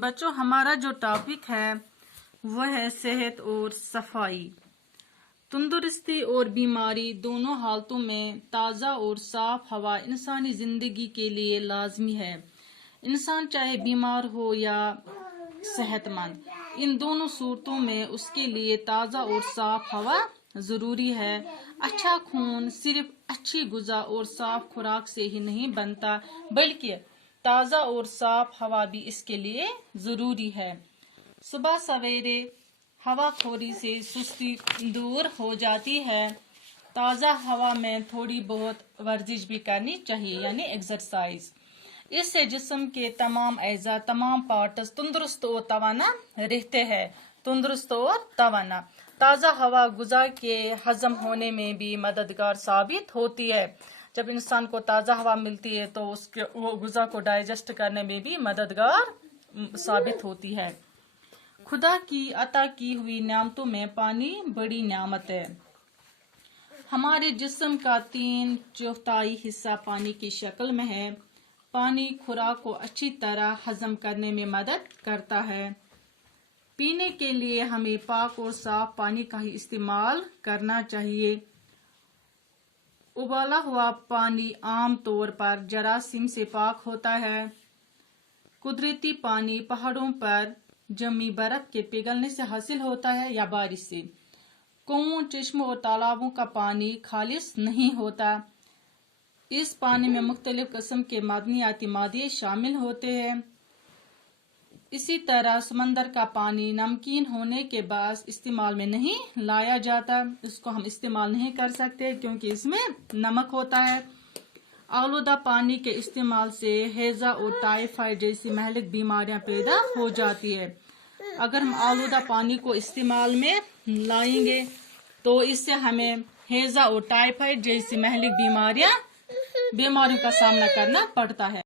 بچوں ہمارا جو ٹاپک ہے وہ ہے صحت اور صفائی۔ تندرستی اور بیماری دونوں حالتوں میں تازہ اور صاف ہوا انسانی زندگی کے لیے لازمی ہے۔ انسان چاہے بیمار ہو یا صحت مند، ان دونوں صورتوں میں اس کے لیے تازہ اور صاف ہوا ضروری ہے۔ اچھا خون صرف اچھی غذا اور صاف خوراک سے ہی نہیں بنتا، بلکہ تازہ اور صاف ہوا بھی اس کے لیے ضروری ہے۔ صبح سویرے ہوا خوری سے سستی دور ہو جاتی ہے۔ تازہ ہوا میں تھوڑی بہت ورزش بھی کرنی چاہیے، یعنی ایکسرسائز۔ اس سے جسم کے تمام اعضاء، تمام پارٹس تندرست اور توانا رہتے ہیں۔ تندرست اور توانا تازہ ہوا غذا کے ہضم ہونے میں بھی مددگار ثابت ہوتی ہے۔ جب انسان کو تازہ ہوا ملتی ہے تو وہ غذا کو ڈائجسٹ کرنے میں بھی مددگار ثابت ہوتی ہے۔ خدا کی عطا کی ہوئی نعمتوں میں پانی بڑی نعمت ہے۔ ہمارے جسم کا 3/4 حصہ پانی کی شکل میں ہے۔ پانی خوراک کو اچھی طرح ہضم کرنے میں مدد کرتا ہے۔ پینے کے لیے ہمیں پاک اور صاف پانی کا ہی استعمال کرنا چاہیے۔ ابالا ہوا پانی عام طور پر جراثیم سے پاک ہوتا ہے۔ قدرتی پانی پہاڑوں پر جمی برف کے پگھلنے سے حاصل ہوتا ہے یا بارش سے۔ کنووں، چشموں اور تالابوں کا پانی خالص نہیں ہوتا۔ اس پانی میں مختلف قسم کے معدنیاتی مادے شامل ہوتے ہیں۔ اسی طرح سمندر کا پانی نمکین ہونے کے باعث استعمال میں نہیں لایا جاتا۔ اس کو ہم استعمال نہیں کر سکتے کیونکہ اس میں نمک ہوتا ہے۔ آلودہ پانی کے استعمال سے ہیضہ اور ٹائیفائڈ جیسی مہلک بیماریاں پیدا ہو جاتی ہے۔ اگر ہم آلودہ پانی کو استعمال میں لائیں گے تو اس سے ہمیں ہیضہ اور ٹائیفائڈ جیسی مہلک بیماریوں کا سامنا کرنا پڑتا ہے۔